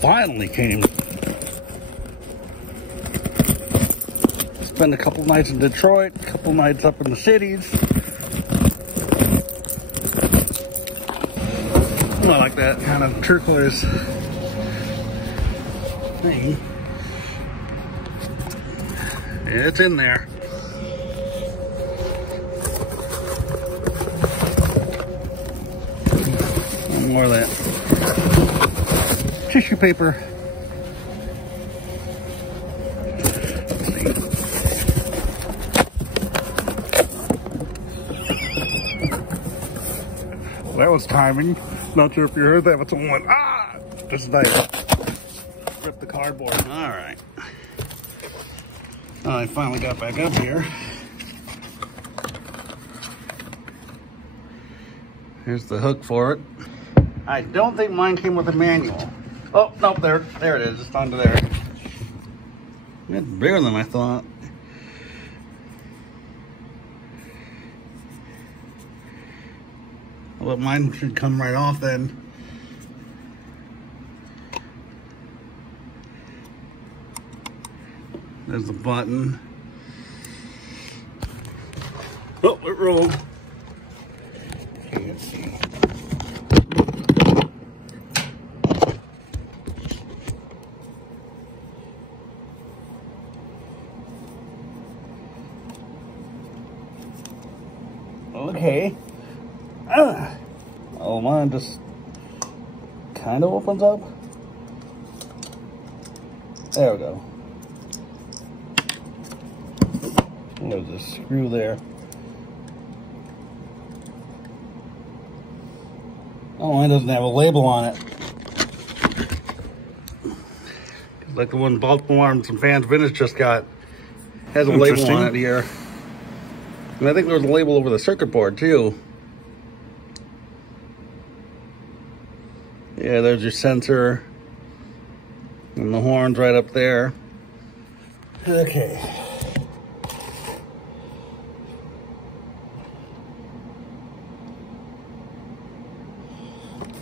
Finally came. Spent a couple nights in Detroit, a couple nights up in the cities. I like that kind of turquoise thing. It's in there. One more of that tissue paper. That was timing. Not sure if you heard that, but someone went, ah! Just nice. Rip the cardboard. All right. I finally got back up here. Here's the hook for it. I don't think mine came with a manual. Oh, nope, there it is. It's under there. It's bigger than I thought. Well, mine should come right off then. There's the button. Oh, it rolled. Okay, let's see. Okay. Oh, mine just kind of opens up. There we go. There's a screw there. Oh, mine doesn't have a label on it. Like the one Baltimore Arms and Fans Vintage just got. Has a label on it here. And I think there was a label over the circuit board too. Yeah, there's your sensor. And the horn's right up there. Okay.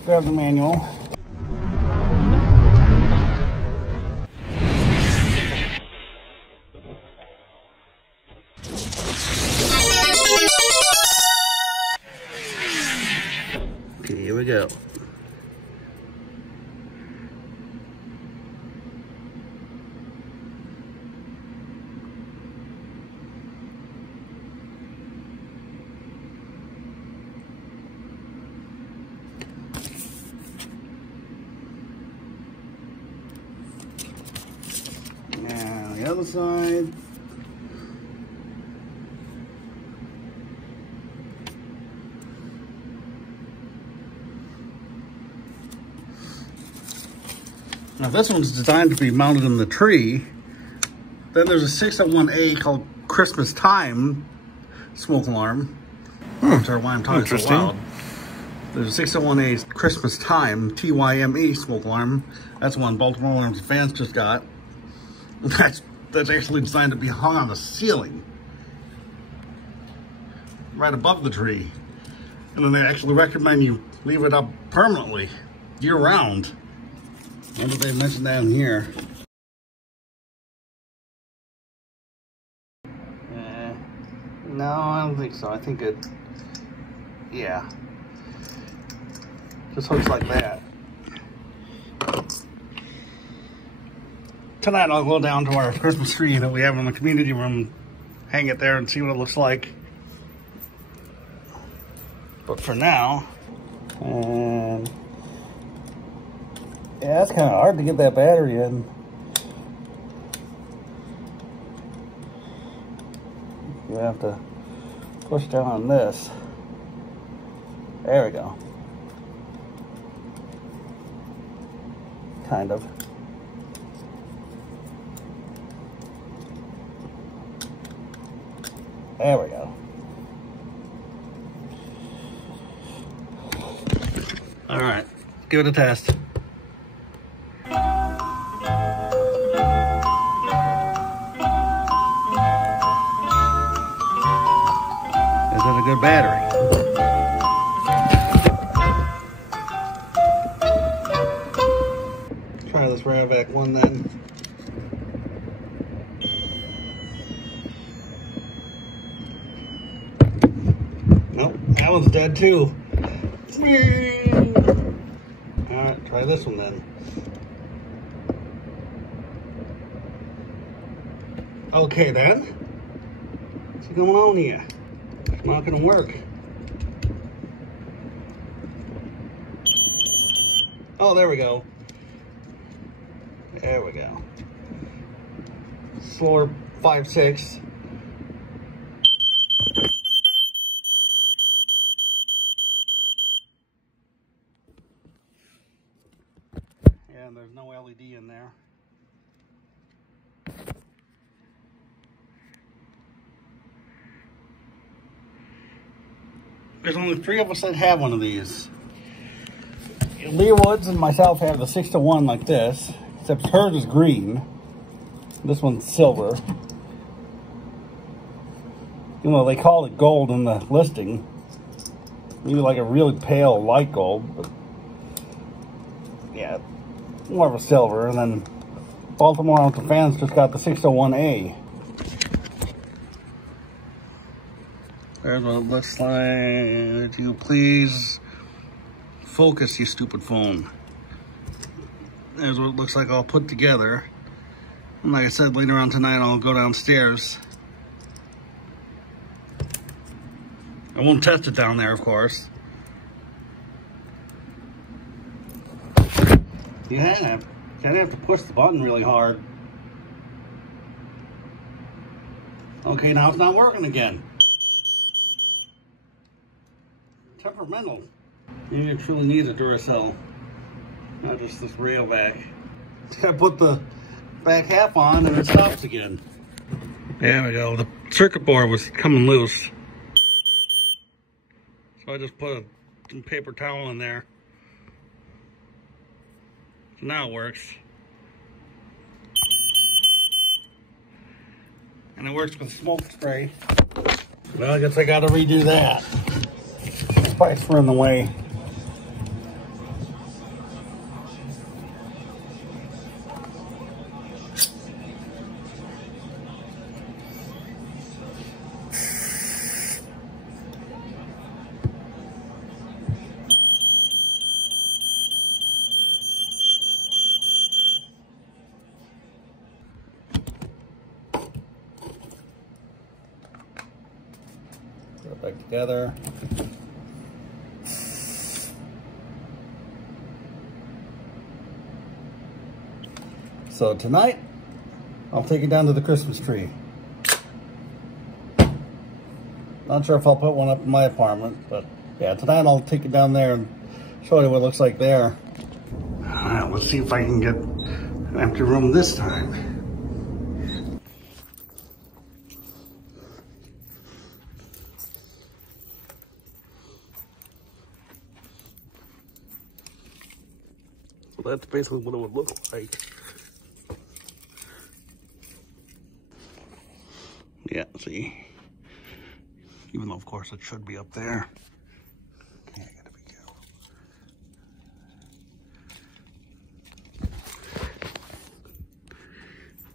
Grab the manual. Okay, here we go. Now the other side. Now this one's designed to be mounted in the tree. Then there's a 601A called Christmas Time smoke alarm. Which are why I'm talking so loud. There's a 601A Christmas Time TYME smoke alarm. That's one Baltimore Arms and Fans just got. That's actually designed to be hung on the ceiling, right above the tree. And then they actually recommend you leave it up permanently, year round. I wonder if they mentioned that in here. No, I don't think so. I think it, yeah. Just hooks like that. Tonight I'll go down to our Christmas tree that we have in the community room, hang it there and see what it looks like. But for now, yeah, it's kind of hard to get that battery in. You have to push down on this. There we go. Kind of. There we go. All right, give it a test. Is it a good battery? back one then. Nope, that one's dead too. Alright, try this one then. Okay then. What's going on here? It's not gonna work. Oh, there we go. There we go. Slower 5/6. And there's no LED in there. There's only 3 of us that have one of these. Leah Woods and myself have the 6-to-1 like this, except hers is green. This one's silver. You know, they call it gold in the listing. Maybe like a really pale light gold, but yeah, more of a silver. And then Baltimore Mountain Fans just got the 601A. There's what it looks like. You please focus, you stupid phone. There's what it looks like all put together. And like I said, later on tonight I'll go downstairs. I won't test it down there, of course. You kind of have to push the button really hard. Okay, now it's not working again. Temperamental. Maybe it truly needs a Duracell, not just this rail back. I put the back half on and it stops again. There we go. The circuit board was coming loose. So I just put some paper towel in there. So now it works. And it works with smoke spray. Well, I guess I gotta redo that. Spikes were in the way. Put it back together. So tonight, I'll take it down to the Christmas tree. Not sure if I'll put one up in my apartment, but yeah, tonight I'll take it down there and show you what it looks like there. Alright, let's see if I can get an empty room this time. So that's basically what it would look like. Yeah, see, even though of course it should be up there. Okay, I gotta be careful.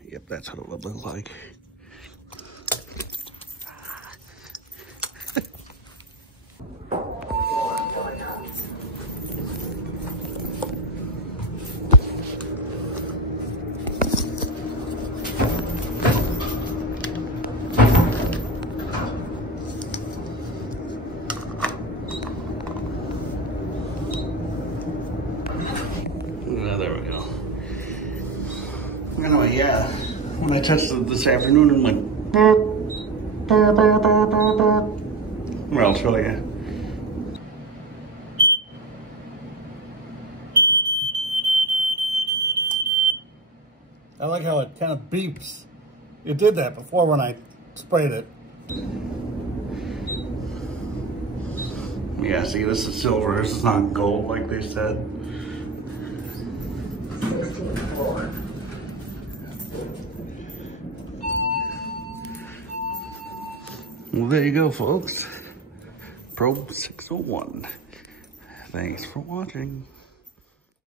Yep, that's what it would look like. There we go. Anyway, yeah, when I tested it this afternoon, it went burp, burp, burp, burp, burp, burp. Well, I'll show you. I like how it kind of beeps. It did that before when I sprayed it. Yeah, see, this is silver. This is not gold like they said. Well, there you go, folks. Probe 601. Thanks for watching.